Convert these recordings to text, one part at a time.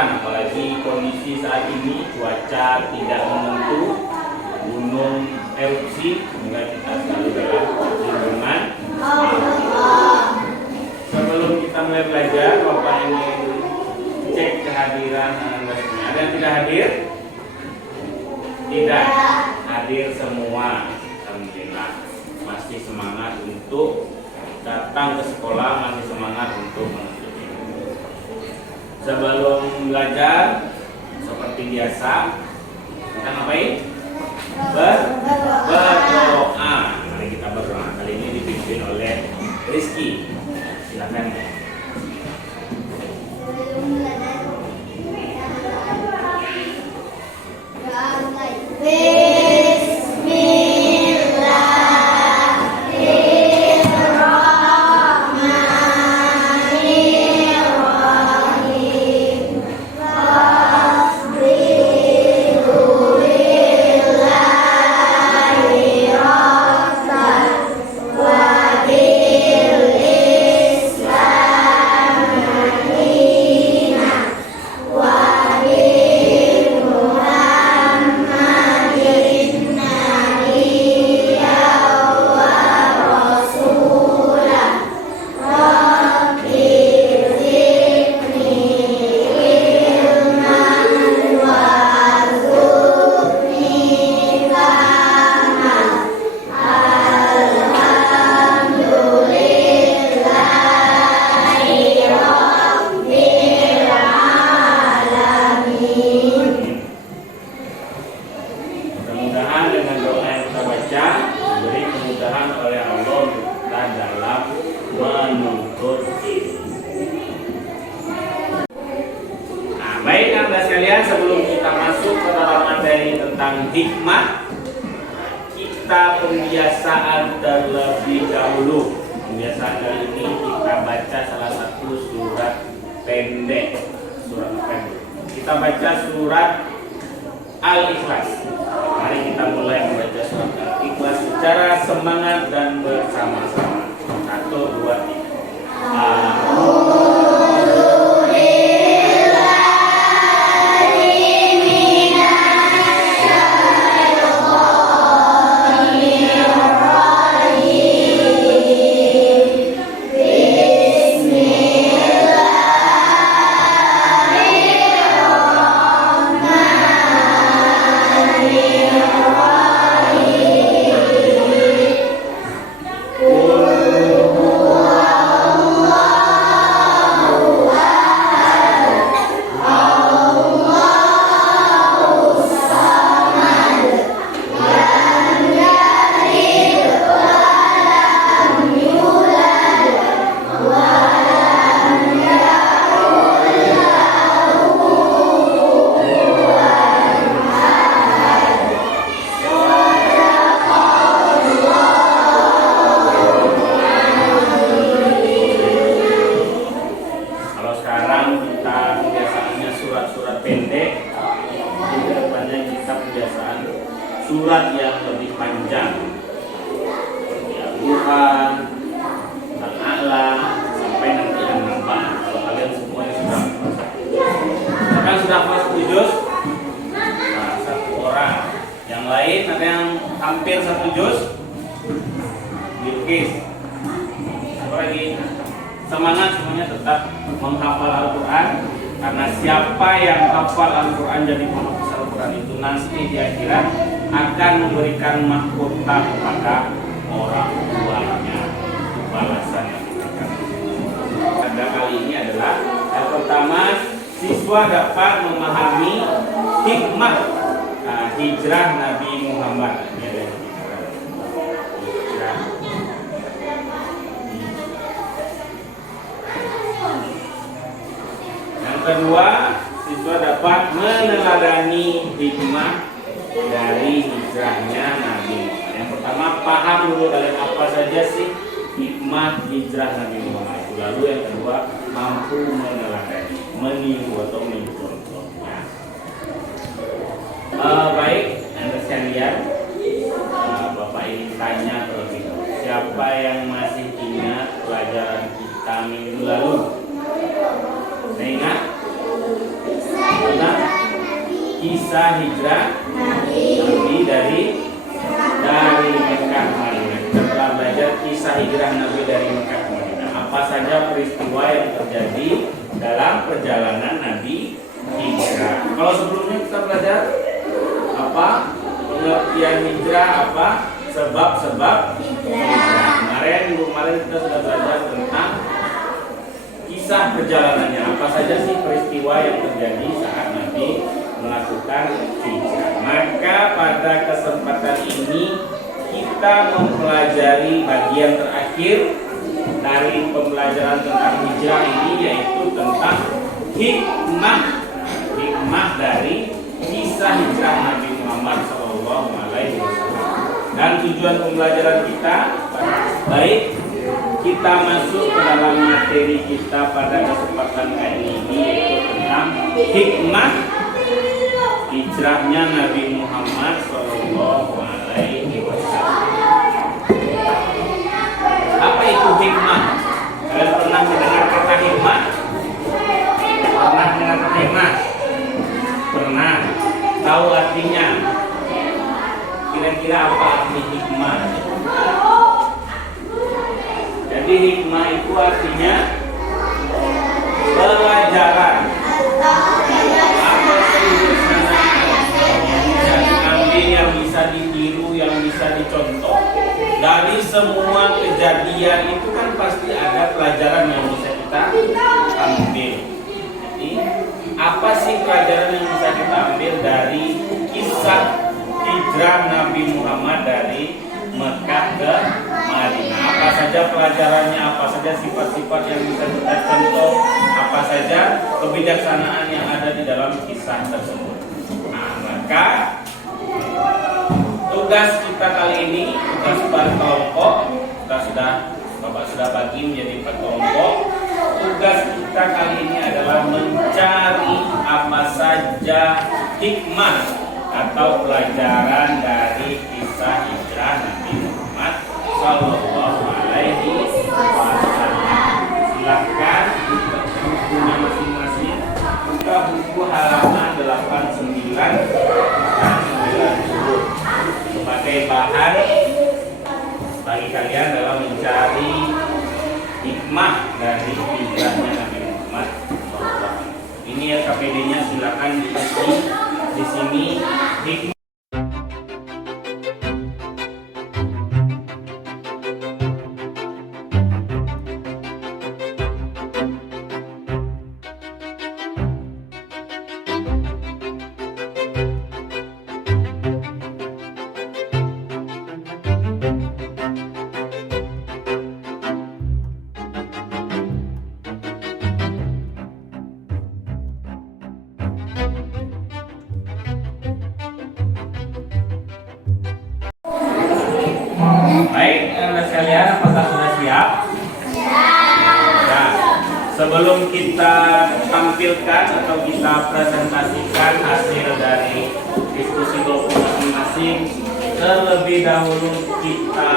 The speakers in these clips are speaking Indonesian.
kekhawatiran, apalagi kondisi saat ini cuaca tidak menentu, gunung erupsi, sehingga kita selalu dalam lindungan Allah. Sebelum kita mulai belajar, Bapak ingin cek kehadiran anak-anak semua. Ada yang tidak hadir? Tidak hadir semua. Alhamdulillah, masih semangat untuk datang ke sekolah, masih semangat untuk menuntut ilmu. Sebelum belajar, seperti biasa, kita ngapain? Berdoa. Mari kita berdoa. Kali ini dipimpin oleh Rizky. Silakan. Baik anak sekalian, sebelum kita masuk ke dalam materi tentang hikmah, kita pembiasaan terlebih dahulu. Pembiasaan kali ini kita baca salah satu surat pendek. Kita baca surat Al-Ikhlas. Mari kita mulai membaca surat Al-Ikhlas secara semangat dan bersama-sama. 1, 2, 3. Surat yang lebih panjang seperti Al-Quran, Al-A'la, sampai nanti An-Naba. Kalau kalian semuanya sudah misalkan sudah kelas 7 juz, nah, 1 orang. Yang lain ada yang hampir 1 juz, dilukis. Apa lagi? Semangat semuanya tetap menghafal Al-Quran, karena siapa yang hafal Al-Quran jadi penghafiz Al-Quran itu nanti di akhirat akan memberikan mahkota kepada orang tuanya. Itu balasan yang diberikan. Pada kali ini adalah yang pertama, siswa dapat memahami hikmah hijrah Nabi Muhammad. Ini ada hijrah. Yang kedua, siswa dapat meneladani hikmah dari hijrahnya Nabi. Yang pertama, paham dulu dari apa saja sih hikmah hijrah Nabi Muhammad. Lalu yang kedua, mampu meneladani, meniru atau mencontohnya. Baik, anda sekalian, Bapak ingin tanya terlebih dahulu, siapa yang masih ingat pelajaran kita minggu lalu? Saya ingat? kisah hijrah Nabi dari Mekah ke Madinah. Kita telah belajar kisah hijrah Nabi dari Mekah ke Madinah. Apa saja peristiwa yang terjadi dalam perjalanan Nabi hijrah. Kalau sebelumnya kita belajar apa pengertian hijrah, apa sebab-sebab hijrah. Kemarin kita sudah belajar tentang kisah perjalanannya. Apa saja sih peristiwa yang terjadi saat Nabi melakukan hijrah. Maka pada kesempatan ini kita mempelajari bagian terakhir dari pembelajaran tentang hijrah ini, yaitu tentang hikmah dari kisah hijrah Nabi Muhammad SAW. Dan tujuan pembelajaran kita, baik kita masuk ke dalam materi kita pada kesempatan kali ini, yaitu tentang hikmah hijrahnya Nabi Muhammad SAW. Apa itu hikmah? Kalian pernah mendengar kata hikmah? Pernah dengar kata hikmah? Pernah. Tahu artinya? Kira-kira apa arti hikmah? Jadi hikmah itu artinya pelajaran atau kebijaksanaan yang bisa diambil, yang bisa ditiru, yang bisa dicontoh. Dari semua kejadian itu kan pasti ada pelajaran yang bisa kita ambil. Jadi apa sih pelajaran yang bisa kita ambil dari kisah hijrah Nabi Muhammad dari Mekah ke Madinah? Apa saja pelajarannya, apa saja sifat-sifat yang bisa kita contoh, apa saja kebijaksanaan yang ada di dalam kisah tersebut. Nah, maka tugas kita kali ini, tugas per kelompok, Bapak sudah bagi menjadi 4 kelompok. Tugas kita kali ini adalah mencari apa saja hikmah atau pelajaran dari kisah hijrah Nabi Muhammad Sallallahu Alaihi Wasallam. Silakan buka bukunya masing-masing. Buka buku halaman 89 dan 90 sebagai bahan bagi kalian dalam mencari hikmah dari hijrahnya Nabi Muhammad SAW. Ini LKPD-nya, silakan diisi di sini hikmah. Baik, Anda sekalian, apakah sudah siap? Nah, sebelum kita tampilkan atau kita presentasikan hasil dari diskusi kelompok masing-masing, terlebih dahulu kita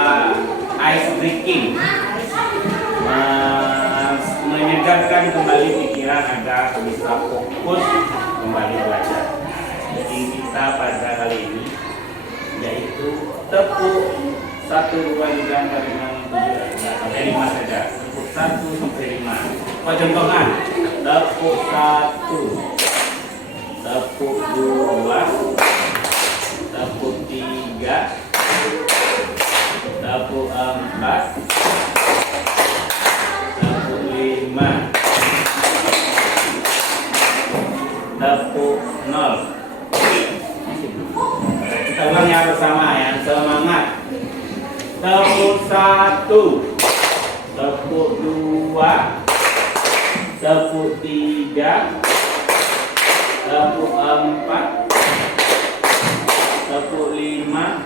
ice breaking, menyegarkan kembali pikiran agar bisa fokus kembali belajar. Jadi kita pada kali ini yaitu tepuk 1, 2, 3, 4, 5, 6, 7, sampai 5 saja. Tepuk 1 sampai 5. Contohkan. Tepuk 1, tepuk 2, tepuk 3, tepuk 4, tepuk 5, tepuk 0. Kita ulang ya bersama ya, semangat. Tepuk 1, tepuk 2, tepuk 3, tepuk 4, tepuk 5.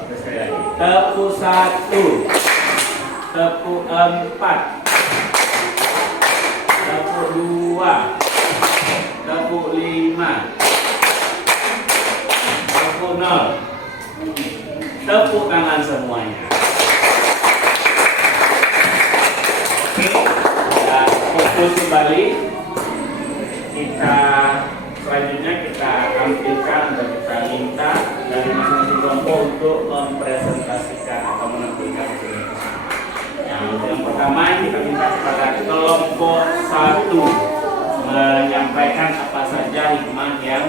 Oke, sekali lagi. Tepuk 1, tepuk 4, tepuk 2, tepuk 5, tepuk 0. Tepuk tangan semuanya. Oke, dan fokus kembali. Kita selanjutnya kita tampilkan dan kita minta dari masing-masing kelompok untuk mempresentasikan atau menampilkan presentasi. Yang pertama kita minta kepada kelompok 1 menyampaikan apa saja hikmah yang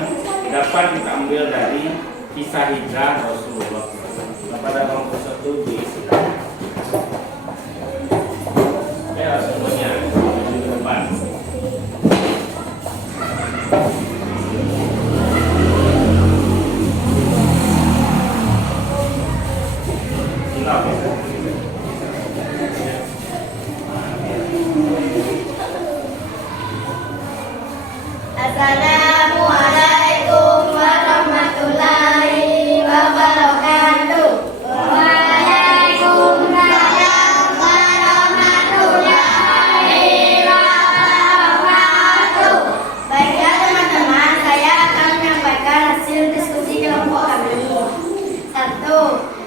dapat kita ambil dari kisah hijrah Rasulullah. Kepada kelompok 1 disilakan. Ya, semuanya di depan. Assalamualaikum warahmatullahi wabarakatuh. Waalaikumsalam warahmatullahi wabarakatuh. Baiklah teman-teman, saya akan menyampaikan hasil diskusi kelompok kami. 1.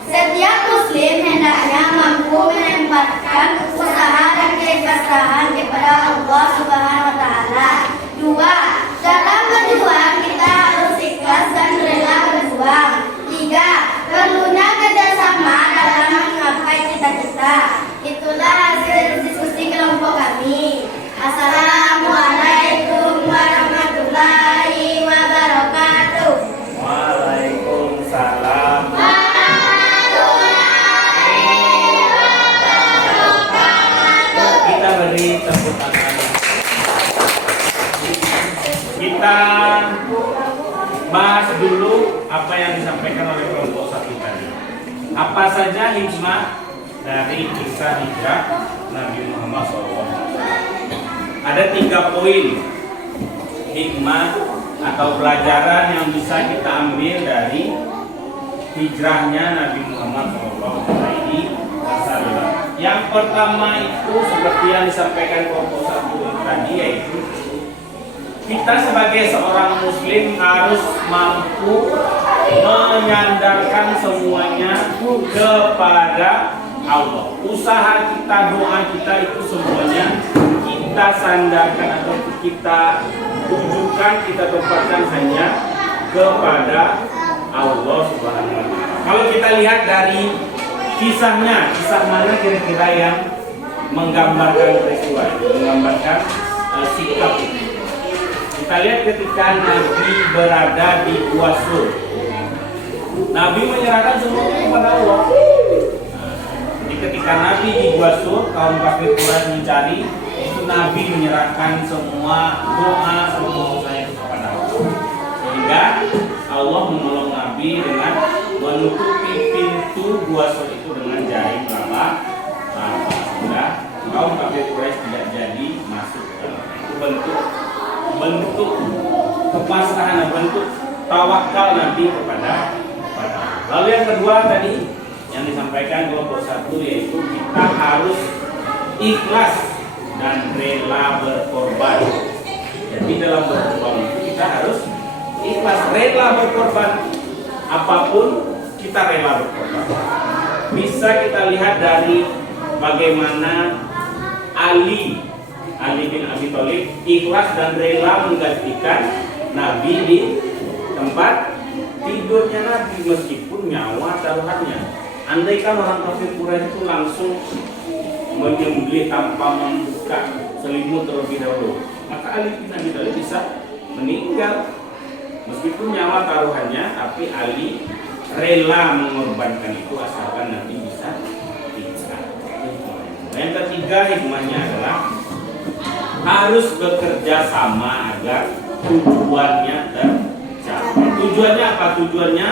Setiap muslim hendaknya mampu menempatkan usaha dan keikhlasan kepada Allah Subhanahu wa taala. 2. Dalam berjuang kita harus ikhlas dan rela berjuang. 3. Perlunya kerjasama dalam menggapai cita-cita. Itulah hasil diskusi kelompok kami. Assalamualaikum warahmatullahi wabarakatuh. Waalaikumsalam. Kita beri tepuk tangan. Kita bahas dulu apa yang disampaikan oleh kelompok 1 tadi. Apa saja hikmah dari kisah hijrah Nabi Muhammad SAW? Ada 3 poin hikmah atau pelajaran yang bisa kita ambil dari hijrahnya Nabi Muhammad SAW. Yang pertama itu seperti yang disampaikan kelompok 1 tadi, yaitu kita sebagai seorang muslim harus mampu menyandarkan semuanya kepada Allah. Usaha kita, doa kita itu semuanya kita sandarkan atau kita tujukan, kita tempatkan hanya kepada Allah Subhanahu wa taala. Kalau kita lihat dari kisahnya, kisah mana kira-kira yang menggambarkan peristiwa, menggambarkan sikap itu. Kita lihat ketika Nabi berada di Gua Sur, Nabi menyerahkan semuanya kepada Allah. Jadi ketika Nabi di Gua Sur, kaum kafir Quraisy mencari, itu Nabi menyerahkan semua doa, semua usahanya kepada Allah. Sehingga Allah menolong Nabi dengan menutupi pintu Gua Sur itu dengan jaring laba, sehingga kaum kafir Quraisy tidak jadi masuk ke dalam. Itu bentuk kepasrahan, bentuk tawakal Nabi kepada Allah. Lalu yang kedua tadi yang disampaikan kelompok 1, yaitu kita harus ikhlas dan rela berkorban. Jadi dalam berkorban itu kita harus ikhlas, rela berkorban. Apapun kita rela berkorban. Bisa kita lihat dari bagaimana Ali bin Abi Thalib ikhlas dan rela menggantikan Nabi di tempat tidurnya Nabi meskipun nyawa taruhannya. Andaikan orang kafir Quraisy itu langsung menyembelih tanpa membuka selimut terlebih dahulu, maka Ali bin Abi Thalib bisa meninggal meskipun nyawa taruhannya, tapi Ali rela mengorbankan itu asalkan Nabi bisa ikhlas. Yang ketiga hikmahnya adalah harus bekerja sama agar tujuannya tercapai. Tujuannya apa? Tujuannya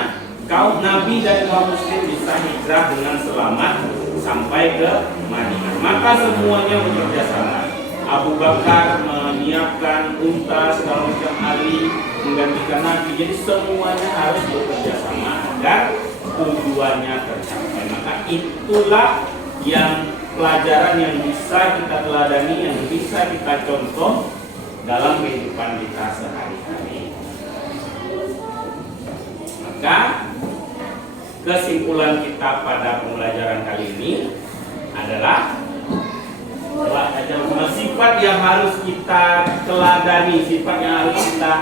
kaum Nabi dan kaum muslim bisa hijrah dengan selamat sampai ke Madinah. Maka semuanya bekerja sama. Abu Bakar menyiapkan unta segala macam, Ali menggantikan Nabi. Jadi semuanya harus bekerja sama agar tujuannya tercapai. Maka itulah yang pelajaran yang bisa kita teladani, yang bisa kita contoh dalam kehidupan kita sehari-hari. Maka kesimpulan kita pada pembelajaran kali ini adalah Coba baca bersama. Sifat yang harus kita teladani, sifat yang harus kita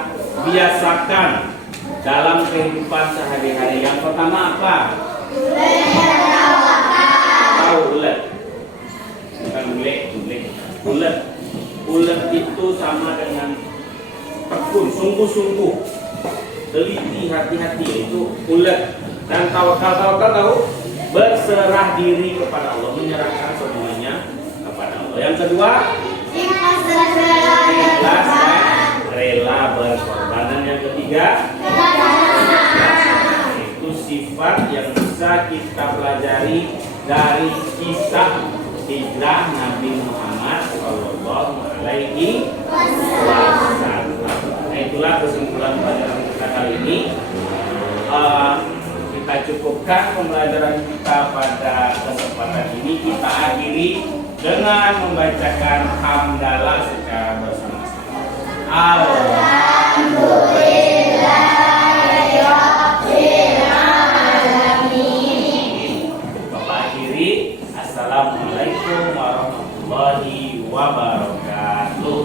biasakan dalam kehidupan sehari-hari. Yang pertama apa? Tahu ulet. Bukan ulet. Ulet itu sama dengan tekun, sungguh-sungguh, teliti, hati-hati, itu ulet. Dan tawakal tahu berserah diri kepada Allah, menyerahkan semuanya kepada Allah. Yang kedua, ikhlas dan rela berkorban. Dan yang ketiga, itu sifat yang bisa kita pelajari dari kisah hijrah Nabi Muhammad Shallallahu Alaihi Wasallam. Nah, itulah kesimpulan pelajaran kita kali ini. Kita cukupkan pembelajaran kita pada kesempatan ini. Kita akhiri dengan membacakan hamdalah secara bersama-sama. Bapak akhiri. Assalamualaikum warahmatullahi wabarakatuh.